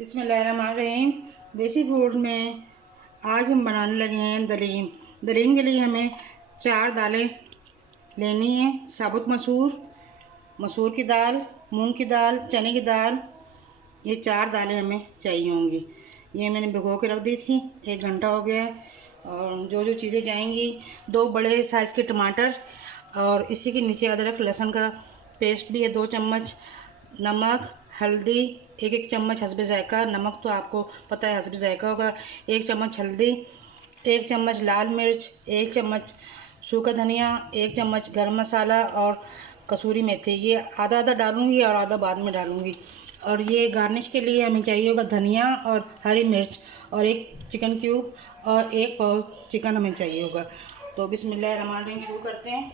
बिस्मिल्लाहिर्रहमानिर्रहीम। देसी फूड में आज हम बनाने लगे हैं दलीम। दलीम के लिए हमें 4 दालें लेनी है। साबुत मसूर की दाल, मूंग की दाल, चने की दाल, ये 4 दालें हमें चाहिए होंगी। ये मैंने भिगो के रख दी थी, 1 घंटा हो गया है। और जो जो चीज़ें जाएंगी, 2 बड़े साइज़ के टमाटर, और इसी के नीचे अदरक लहसुन का पेस्ट भी है, 2 चम्मच, नमक, हल्दी, 1 चम्मच हस्बे ज़ायक़ा, नमक तो आपको पता है हस्बे ज़ायक़ा होगा, 1 चम्मच हल्दी, 1 चम्मच लाल मिर्च, 1 चम्मच सूखा धनिया, 1 चम्मच गरम मसाला और कसूरी मेथी। ये आधा आधा डालूँगी और आधा बाद में डालूँगी। और ये गार्निश के लिए हमें चाहिए होगा धनिया और हरी मिर्च, और 1 चिकन क्यूब और 1 पाव चिकन हमें चाहिए होगा। तो बिस्मिल्लाहिर्रहमानिर्रहीम शुरू करते हैं।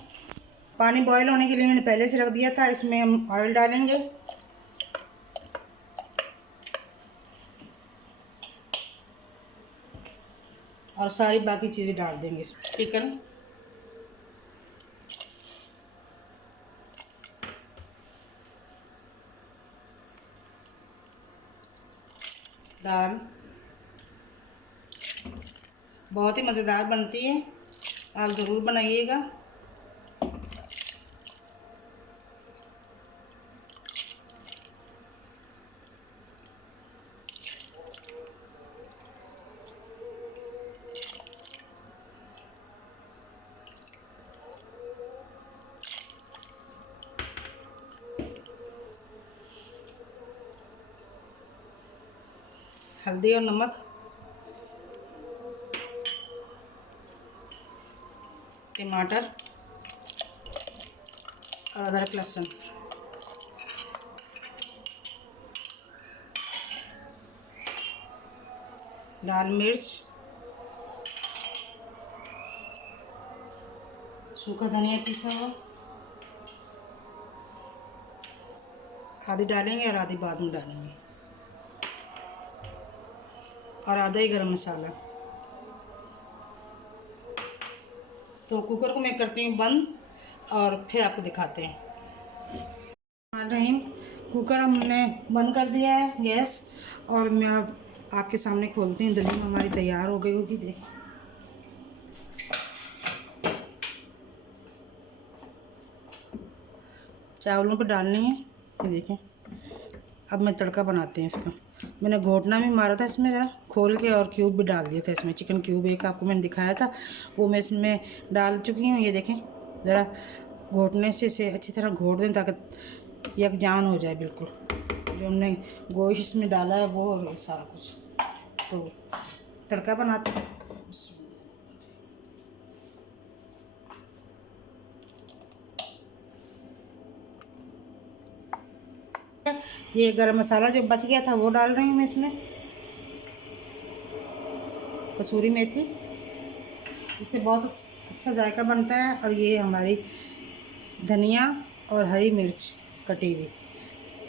पानी बॉयल होने के लिए मैंने पहले से रख दिया था। इसमें हम ऑयल डालेंगे, और सारी बाकी चीज़ें डाल देंगे। चिकन, दाल, बहुत ही मज़ेदार बनती है, आप ज़रूर बनाइएगा। हल्दी और नमक, टमाटर और अदरक लहसुन, लाल मिर्च, सूखा धनिया पिसा हुआ, आधी डालेंगे और आधी बाद में डालेंगे, और आधा ही गरम मसाला। तो कुकर को मैं करती हूँ बंद और फिर आपको दिखाते हैं। रहीम, कुकर हमने बंद कर दिया है गैस, और मैं अब आपके सामने खोलती हूँ। दलीम हमारी तैयार हो गई होगी। देख, चावलों पर डालनी है। ये देखें, अब मैं तड़का बनाते हैं इसका। मैंने घोटना भी मारा था इसमें, ज़रा खोल के, और क्यूब भी डाल दिया था इसमें। चिकन क्यूब 1 आपको मैंने दिखाया था, वो मैं इसमें डाल चुकी हूँ। ये देखें, ज़रा घोटने से इसे अच्छी तरह घोट दें ताकि यकजान हो जाए बिल्कुल। जो हमने गोश्त इसमें डाला है वो, और सारा कुछ। तो तड़का बनाते हैं। ये गरम मसाला जो बच गया था वो डाल रही हूँ मैं इसमें, कसूरी मेथी, इससे बहुत अच्छा जायका बनता है। और ये हमारी धनिया और हरी मिर्च कटी हुई,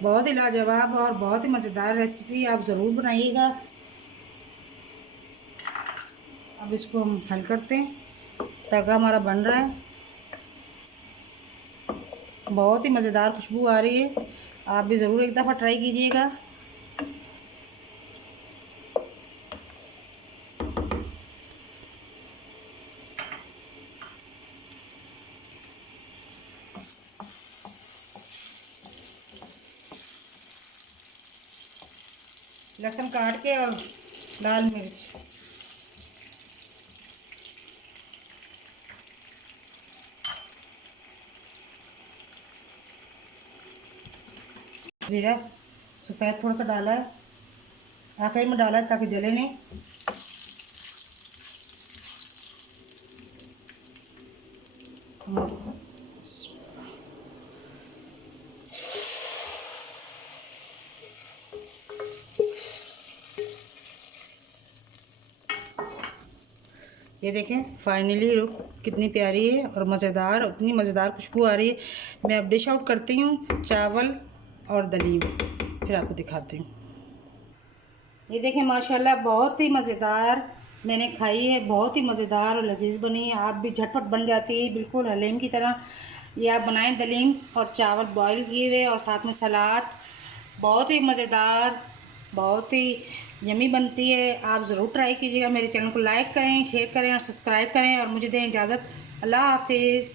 बहुत ही लाजवाब और बहुत ही मज़ेदार रेसिपी, आप ज़रूर बनाइएगा। अब इसको हम हल करते हैं। तड़का हमारा बन रहा है, बहुत ही मज़ेदार खुशबू आ रही है। आप भी ज़रूर एक दफ़ा ट्राई कीजिएगा। लहसुन काट के और लाल मिर्च, जीरा सफ़ेद थोड़ा सा डाला है, आखिरी में डाला है ताकि जले नहीं। ये देखें, फाइनली लुक कितनी प्यारी है और मज़ेदार, उतनी मज़ेदार खुशबू आ रही है। मैं अब डिश आउट करती हूँ चावल और दलीम, फिर आपको दिखाती हूँ। ये देखें, माशाल्लाह बहुत ही मज़ेदार मैंने खाई है, बहुत ही मज़ेदार और लजीज बनी है। आप भी झटपट बन जाती है, बिल्कुल हलीम की तरह। ये आप बनाएं दलीम और चावल बॉयल किए हुए और साथ में सलाद, बहुत ही मज़ेदार बहुत ही यमी बनती है। आप ज़रूर ट्राई कीजिएगा। मेरे चैनल को लाइक करें, शेयर करें और सब्सक्राइब करें और मुझे दें इजाज़त। अल्लाह हाफिज़।